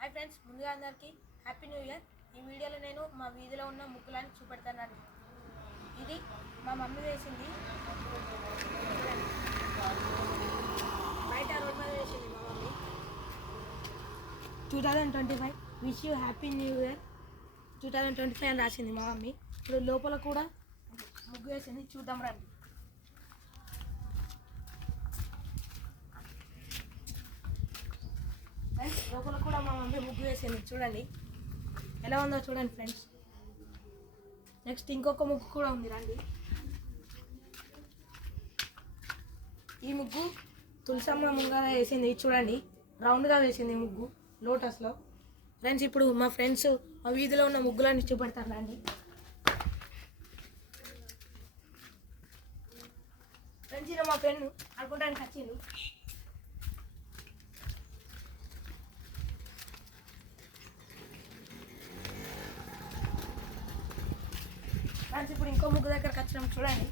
Hi friends, ముందుగా అందరికీ happy new year. ఈ వీడియోలో నేను మా వీధిలో ఉన్న ముగ్గులని చూపెడతానండి. ఇది మా మమ్మీ వేసింది, బయట రోడ్ మీద వేసింది మా mummy. 2025 wish you happy new year 2025 అని రాసింది మా మమ్మీ. ఇప్పుడు లోపల కూడా ముగ్గు వేసింది, చూద్దాం రండి. ఫ్రెండ్స్, లోపల కూడా మా మమ్మీ ముగ్గు వేసింది, చూడండి ఎలా ఉందో చూడండి ఫ్రెండ్స్. నెక్స్ట్ ఇంకొక ముగ్గు కూడా ఉంది, రండి. ఈ ముగ్గు తులసమ్మ ముంగర వేసింది, చూడండి రౌండ్గా వేసింది ముగ్గు లోటస్లో. ఫ్రెండ్స్, ఇప్పుడు మా ఫ్రెండ్స్ మా వీధిలో ఉన్న ముగ్గులన్నీ చూపెడతారు, రండి. ఫ్రెండ్స్, ఇలా మా ఫ్రెండ్ ఆడుకోవడానికి వచ్చిండు. ఫ్రెండ్స్, ఇప్పుడు ఇంకో ముగ్గు దగ్గరకు వచ్చినాం, చూడండి.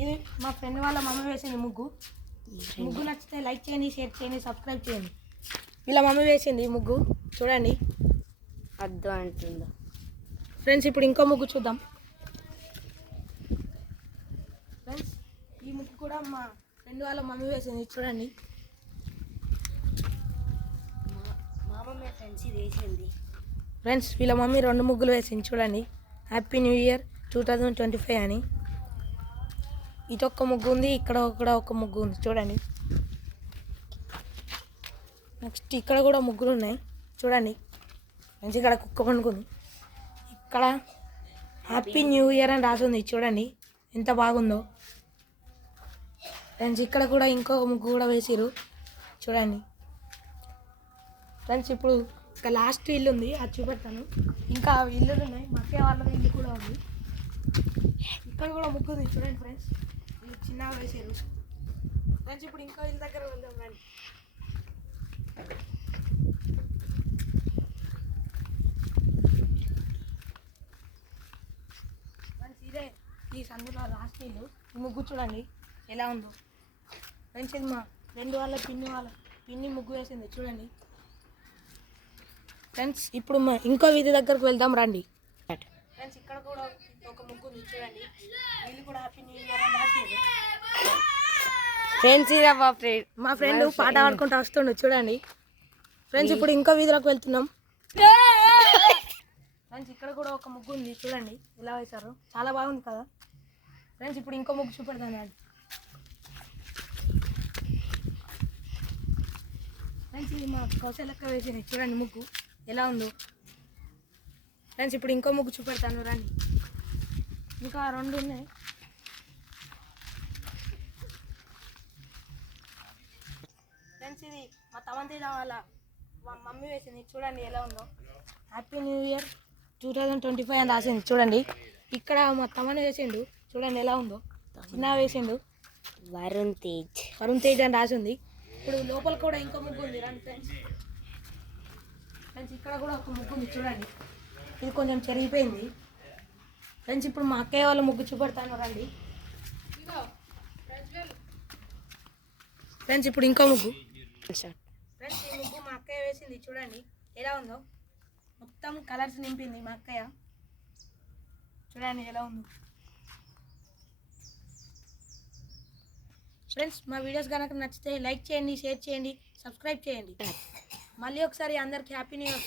ఇది మా ఫ్రెండ్ వాళ్ళ మమ్మీ వేసింది ముగ్గు. ముగ్గు నచ్చితే లైక్ చేయండి, షేర్ చేయండి, సబ్స్క్రైబ్ చేయండి. ఇలా మమ్మీ వేసింది ముగ్గు, చూడండి అర్థం అంటుందా. ఫ్రెండ్స్, ఇప్పుడు ఇంకో ముగ్గు చూద్దాం. ఫ్రెండ్స్, ఈ ముగ్గు కూడా మా ఫ్రెండ్ వాళ్ళ మమ్మీ వేసింది, చూడండి. మా మమ్మీ ఫ్రెండ్స్ ఇది వేసింది. ఫ్రెండ్స్, వీళ్ళ మమ్మీ రెండు ముగ్గులు వేసింది, చూడండి హ్యాపీ న్యూ ఇయర్ 2025 అని. ఇటొక్క ముగ్గు ఉంది, ఇక్కడ ఒక ముగ్గు ఉంది, చూడండి. నెక్స్ట్ ఇక్కడ కూడా ముగ్గులు ఉన్నాయి, చూడండి. ఫ్రెండ్స్, ఇక్కడ కుక్క పండుకుంది. ఇక్కడ హ్యాపీ న్యూ ఇయర్ అని రాసింది, చూడండి ఎంత బాగుందో. ఫ్రెండ్స్, ఇక్కడ కూడా ఇంకో ముగ్గు కూడా వేసిరు, చూడండి. ఫ్రెండ్స్, ఇప్పుడు ఇంకా లాస్ట్ ఇల్లు ఉంది, అది చూపెడతాను. ఇంకా ఇల్లులు ఉన్నాయి, మా అక్కయ్య వాళ్ళ ఇల్లు కూడా ఉంది. ఇక్కడ కూడా ముగ్గు ఉంది, చూడండి ఫ్రెండ్స్. ఇల్లు చిన్నగా వేసారు. ఫ్రెండ్స్, ఇప్పుడు ఇంకో ఇల్లు దగ్గర వెళ్దాం, రండి. ఫ్రెండ్స్, ఇదే ఈ సందులో లాస్ట్ ఇల్లు. ఈ ముగ్గు చూడండి ఎలా ఉందో. ఫ్రెండ్స్, ఇది మా రెండు వాళ్ళ పిన్ని ముగ్గు వేసింది, చూడండి. ఫ్రెండ్స్, ఇప్పుడు మా ఇంకో వీధి దగ్గరకు వెళ్దాం, రండి. ఫ్రెండ్స్, ఇక్కడ కూడా ఒక ముగ్గు ఉంది, చూడండి. వీళ్ళు కూడా హ్యాపీ న్యూ ఇయర్ అని రాసింది. ఫ్రెండ్స్, మా ఫ్రెండ్ పాట పాడుకుంటూ వస్తుండు, చూడండి. ఫ్రెండ్స్, ఇప్పుడు ఇంకో వీధిలోకి వెళ్తున్నాం. ఫ్రెండ్స్, ఇక్కడ కూడా ఒక ముగ్గు ఉంది, చూడండి ఎలా వేశారు, చాలా బాగుంది కదా. ఫ్రెండ్స్, ఇప్పుడు ఇంకో ముగ్గు చూపెడతాను, రండి. ఫ్రెండ్స్, ఇది మా కౌశలక్క వేసింది, చూడండి ముగ్గు ఎలా ఉందో. ఫ్రెండ్స్, ఇప్పుడు ఇంకో ముగ్గు చూపెడతాను, రండి. ఇంకా రెండు ఉన్నాయి. ఫ్రెండ్స్, ఇది మా తమంతి వాళ్ళ మమ్మీ వేసింది, చూడండి ఎలా ఉందో. హ్యాపీ న్యూ ఇయర్ 2025 అని రాసింది, చూడండి. ఇక్కడ మా తమని వేసిండు, చూడండి ఎలా ఉందో. చిన్న వేసిండు, వరుణ్ తేజ్ అని రాసింది. ఇప్పుడు లోపల కూడా ఇంకో ముగ్గు ఉంది, రండి ఫ్రెండ్స్. ఫ్రెండ్స్, ఇక్కడ కూడా ఒక ముగ్గు ఉంది, చూడండి. ఇది కొంచెం చెరిగిపోయింది. ఫ్రెండ్స్, ఇప్పుడు మా అక్కయ్య వాళ్ళ ముగ్గు చూపెడతాను, రండి. ఫ్రెండ్స్, ఇప్పుడు ఇంకో ముగ్గు. ఫ్రెండ్స్, ఈ ముగ్గు మా అక్కయ్య వేసింది, చూడండి ఎలా ఉందో. మొత్తం కలర్స్ నింపింది మా అక్కయ్య, చూడండి ఎలా ఉందో. ఫ్రెండ్స్, మా వీడియోస్ కనుక నచ్చితే లైక్ చేయండి, షేర్ చేయండి, సబ్స్క్రైబ్ చేయండి. మళ్ళీ ఒకసారి అందరికీ హ్యాపీ న్యూ ఇయర్.